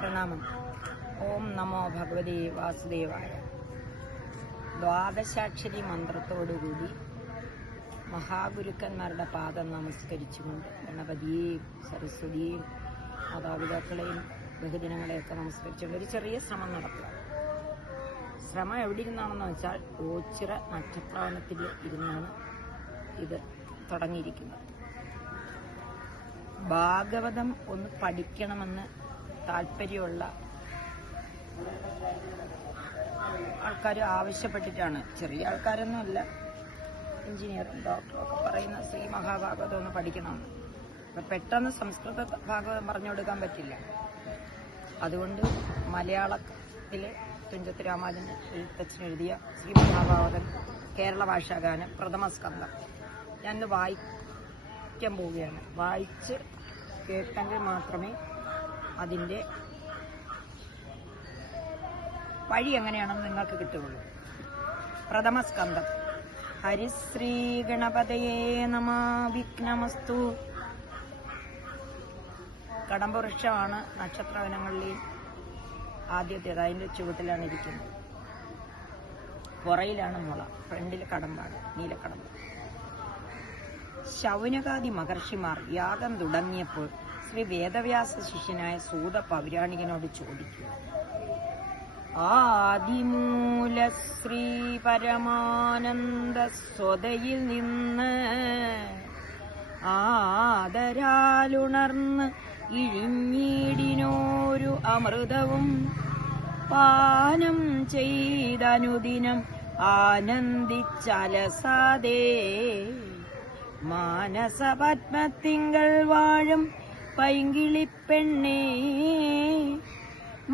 പ്രണാമം. ഓം നമോ ഭഗവതേ വാസുദേവായ. ദ്വാദശാക്ഷരി മന്ത്രത്തോടുകൂടി മഹാഗുരുക്കന്മാരുടെ പാദം നമസ്കരിച്ചുകൊണ്ട് ഗണപതിയെയും സരസ്വതിയെയും മാതാപിതാക്കളെയും ബഹുദിനങ്ങളെയൊക്കെ നമസ്കരിച്ചുകൊണ്ട് ഒരു ചെറിയ ശ്രമം നടത്തുക. ശ്രമം എവിടെ ഇരുന്നാണെന്ന് വെച്ചാൽ ഓച്ചിറ നക്ഷത്രവനത്തിൽ ഇരുന്നാണ് ഇത് തുടങ്ങിയിരിക്കുന്നത്. ഭാഗവതം ഒന്ന് പഠിക്കണമെന്ന് താല്പര്യമുള്ള ആൾക്കാർ ആവശ്യപ്പെട്ടിട്ടാണ്. ചെറിയ ആൾക്കാരൊന്നുമല്ല, എഞ്ചിനീയറും ഡോക്ടറും ഒക്കെ പറയുന്ന ശ്രീ മഹാഭാഗവതം ഒന്ന് പഠിക്കണമെന്ന്. അപ്പം പെട്ടെന്ന് സംസ്കൃത ഭാഗവതം പറഞ്ഞു കൊടുക്കാൻ പറ്റില്ല. അതുകൊണ്ട് മലയാളത്തിലെ തുഞ്ചത്ത് രാമാനുജൻ എഴുത്തച്ഛൻ എഴുതിയ ശ്രീ മഹാഭാഗവതം കേരള ഭാഷാഗാനം പ്രഥമ സ്കന്ധം ഞാൻ വായിക്കാൻ പോവുകയാണ്. വായിച്ച് കേട്ടെങ്കിൽ മാത്രമേ അതിൻ്റെ വഴി എങ്ങനെയാണെന്ന് നിങ്ങൾക്ക് കിട്ടുകയുള്ളൂ. പ്രഥമ സ്കന്ധം. ഹരിശ്രീ ഗണപതയേ നമ. വിഘ്നമസ്തു. കടമ്പവൃക്ഷമാണ് നക്ഷത്രവനങ്ങളിൽ ആദ്യത്തേത്. അതിൻ്റെ ചുവട്ടിലാണ് ഇരിക്കുന്നത്. പുറയിലാണ് മുള, ഫ്രണ്ടിൽ കടമ്പാണ്, നീലക്കടമ്പ്. ശൗനകാദി മഹർഷിമാർ യാഗം തുടങ്ങിയപ്പോൾ ശ്രീ വേദവ്യാസ ശിഷ്യനായ സൂത പൗരാണികനോട് ചോദിച്ചു, ആദിമൂല ശ്രീ പരമാനന്ദ സ്വതയിൽ നിന്ന് ആദരാലുണർന്ന് ഇഴിഞ്ഞീടിനോരു അമൃതവും പാനം ചെയ്തനുദിനം ആനന്ദിച്ചലസാദേ മാനസപത്മത്തിങ്കൾ വാഴും പൈങ്കിളിപ്പെണ്ണേ,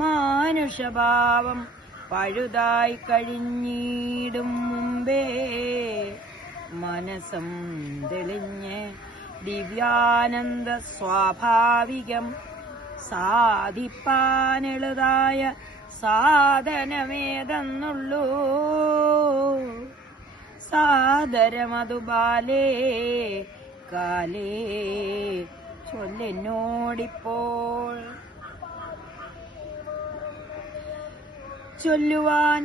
മാനുഷഭാവം പഴുതായി കഴിഞ്ഞിടും മുമ്പേ മനസ്സം തെളിഞ്ഞ് ദിവ്യാനന്ദ സ്വാഭാവികം സാധിപ്പാനെളുതായ സാധനമേതെന്നുള്ളൂ. സാദരമതുബാലേ കാലേ ചൊല്ലെന്നോടിപ്പോൾ. ചൊല്ലുവാൻ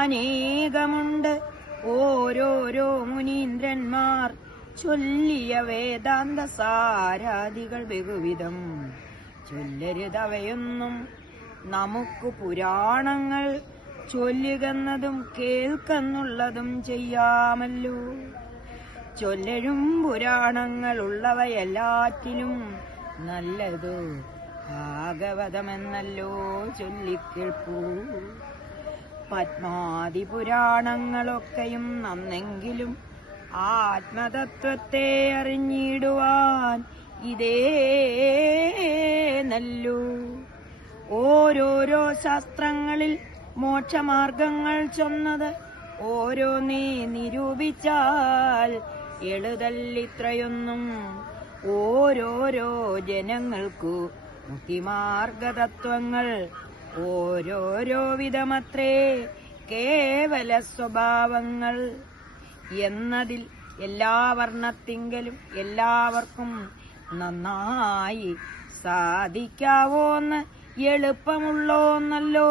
അനേകമുണ്ട് ഓരോരോ മുനീന്ദ്രന്മാർ ചൊല്ലിയ വേദാന്ത സാരാദികൾ ബഹുവിധം. ചൊല്ലരുതവയൊന്നും നമുക്ക് പുരാണങ്ങൾ ചൊല്ലുകന്നതും കേൾക്കെന്നുള്ളതും ചെയ്യാമല്ലോ. ചൊല്ലരും പുരാണങ്ങളുള്ളവയെല്ലാറ്റിലും നല്ലതു ഭാഗവതമെന്നല്ലോ ചൊല്ലിക്കേൾപ്പൂ. പത്മാദി പുരാണങ്ങളൊക്കെയും നന്നെങ്കിലും ആത്മതത്വത്തെ അറിഞ്ഞിടുവാൻ ഇതേ നല്ലു. ഓരോരോ ശാസ്ത്രങ്ങളിൽ മോക്ഷമാർഗങ്ങൾ ചൊന്നത് ഓരോന്നേ നിരൂപിച്ചാൽ എളുതല്ലിത്രയൊന്നും. ഓരോരോ ജനങ്ങൾക്കു മുക്തിമാർഗതത്വങ്ങൾ ഓരോരോ വിധമത്രേ കേവല സ്വഭാവങ്ങൾ എന്നതിൽ എല്ലാ വർണ്ണത്തിങ്കലും എല്ലാവർക്കും നന്നായി സാധിക്കാവോന്ന് എളുപ്പമുള്ളോന്നല്ലോ.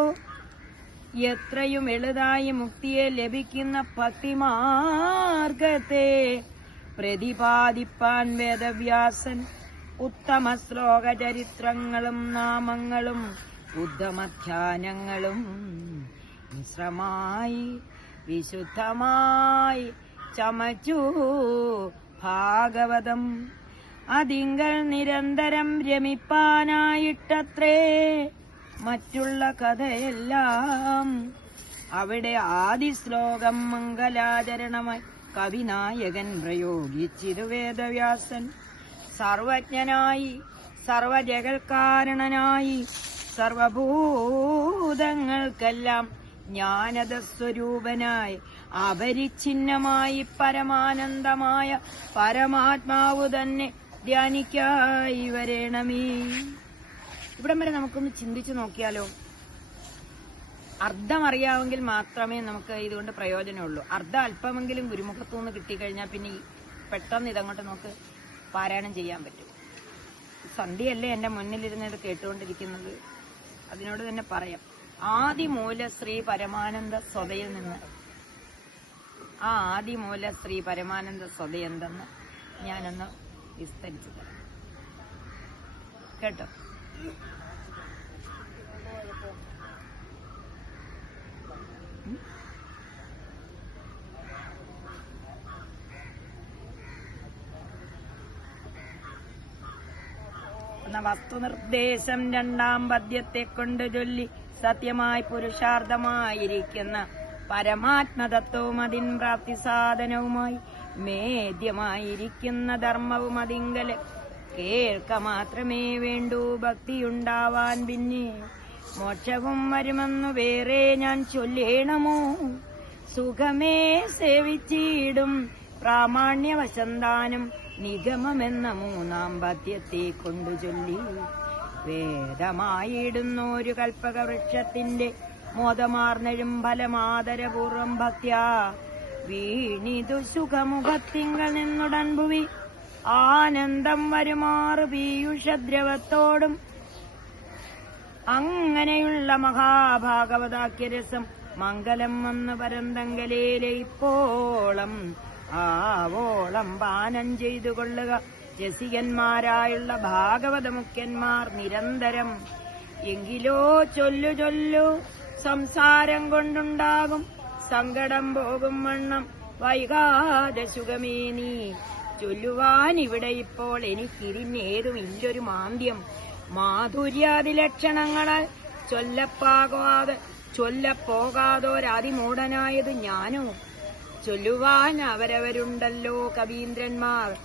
എത്രയും എളുതായി മുക്തിയെ ലഭിക്കുന്ന ഭക്തിമാർഗത്തെ പ്രതിപാദിപ്പാൻ വേദവ്യാസൻ ഉത്തമ ശ്ലോക ചരിത്രങ്ങളും നാമങ്ങളും ഉദ്ധമധ്യാനങ്ങളും മിശ്രമായി വിശുദ്ധമായി ചമച്ചു ഭാഗവതം. അതിങ്കൽ നിരന്തരം രമിപ്പാനായിട്ടത്രേ മറ്റുള്ള കഥയെല്ലാം. അവിടെ ആദി ശ്ലോകം മംഗലാചരണമായി കവിനായകൻ പ്രയോഗിച്ചിതു വേദവ്യാസൻ. സർവജ്ഞനായി സർവജഗൽക്കാരണനായി സർവഭൂതങ്ങൾക്കെല്ലാം ജ്ഞാനദസ്വരൂപനായി അപരിച്ഛിന്നമായി പരമാനന്ദമായ പരമാത്മാവ് തന്നെ ധ്യാനിക്കായി വരേണമേ. ഇവിടം വരെ നമുക്കൊന്ന് ചിന്തിച്ചു നോക്കിയാലോ. അർത്ഥം അറിയാമെങ്കിൽ മാത്രമേ നമുക്ക് ഇതുകൊണ്ട് പ്രയോജനമുള്ളൂ. അർത്ഥം അല്പമെങ്കിലും ഗുരുമുഖത്തുനിന്ന് കിട്ടിക്കഴിഞ്ഞാൽ പിന്നെ പെട്ടെന്ന് ഇതങ്ങോട്ട് നമുക്ക് പാരായണം ചെയ്യാൻ പറ്റും. സന്ധ്യയല്ലേ എന്റെ മുന്നിലിരുന്നത് കേട്ടുകൊണ്ടിരിക്കുന്നത്. അതിനോട് തന്നെ പറയാം. ആദിമൂല ശ്രീ പരമാനന്ദ സ്വതയിൽ നിന്ന് ആ ആദിമൂല ശ്രീ പരമാനന്ദ സ്വത എന്തെന്ന് ഞാനൊന്ന് വിസ്തരിച്ചു തരാം കേട്ടോ. വസ്തുനിർദ്ദേശം രണ്ടാം പദ്യത്തെ കൊണ്ട് ചൊല്ലി സത്യമായി പുരുഷാർത്ഥമായിരിക്കുന്ന പരമാത്മതത്വവും അതിൻ പ്രാപ്തി സാധനവുമായി മേദ്യമായിരിക്കുന്ന ധർമ്മവും അതിങ്കല് കേൾക്ക മാത്രമേ വേണ്ടൂ ഭക്തിയുണ്ടാവാൻ. പിന്നെ മോക്ഷവും വരുമെന്നു വേറെ ഞാൻ ചൊല്ലേണമോ? സുഖമേ സേവിച്ചിടും പ്രാമാണ്യവശന്താനം നിഗമമെന്ന മൂന്നാം പദ്യത്തെ കൊണ്ടു ചൊല്ലി വേദമായിടുന്നൊരു കൽപ്പക വൃക്ഷത്തിന്റെ മോദമാർന്നഴും ഫലമാദരപൂർവം ഭക്ത്യാ വീണിതു സുഖമുഖത്തിങ്കൽ നിന്നുടൻ ഭുവി ആനന്ദം വരുമാറ് പീയൂഷദ്രവത്തോടും. അങ്ങനെയുള്ള മഹാഭാഗവതാഖ്യരസം മംഗലം വന്ന് പരന്തങ്കലേലെ ഇപ്പോളം ആവോളം പാനം ചെയ്തു കൊള്ളുക രസികന്മാരായുള്ള ഭാഗവത മുഖ്യന്മാർ നിരന്തരം. എങ്കിലോ ചൊല്ലു ചൊല്ലു സംസാരം കൊണ്ടുണ്ടാകും സങ്കടം പോകും വണ്ണം വൈകാതെ സുഖമേ നീ ചൊല്ലുവാൻ ഇവിടെ ഇപ്പോൾ എനിക്കിരിഞ്ഞേതും ഇല്ലൊരു മാന്ദ്യം. മാധുര്യാദി ലക്ഷണങ്ങളാൽ ചൊല്ലപ്പോകാതൊരതിമൂഢനായത് ഞാനോ? ചൊല്ലുവാൻ അവരവരുണ്ടല്ലോ കവീന്ദ്രന്മാർ.